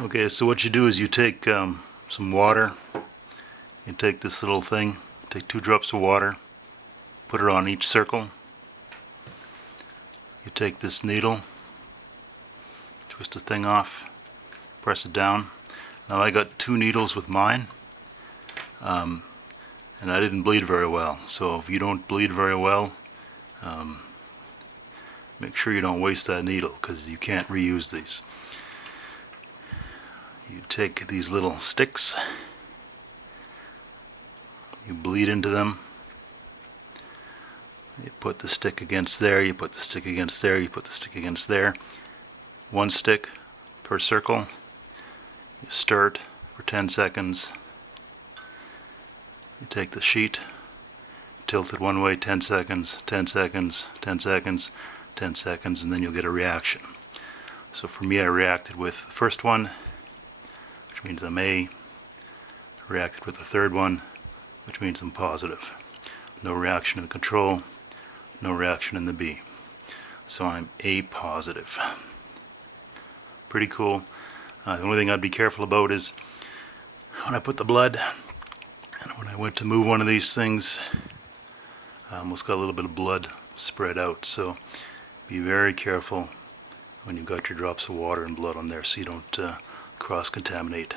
Okay, so what you do is you take some water, you take this little thing, take 2 drops of water, put it on each circle. You take this needle, twist the thing off, press it down. Now I got 2 needles with mine, and I didn't bleed very well. So if you don't bleed very well, make sure you don't waste that needle, because you can't reuse these. You take these little sticks, you bleed into them, you put the stick against there, you put the stick against there, you put the stick against there. 1 stick per circle. You stir it for 10 seconds. You take the sheet, tilt it one way, 10 seconds, 10 seconds, 10 seconds, 10 seconds, and then you'll get a reaction. So for me, I reacted with the first one, which means I'm A. I reacted with the third one, which means I'm positive. No reaction in the control, no reaction in the B. So I'm A positive. Pretty cool. The only thing I'd be careful about is when I put the blood, and when I went to move one of these things, I almost got a little bit of blood spread out. So be very careful when you've got your drops of water and blood on there so you don't cross-contaminate.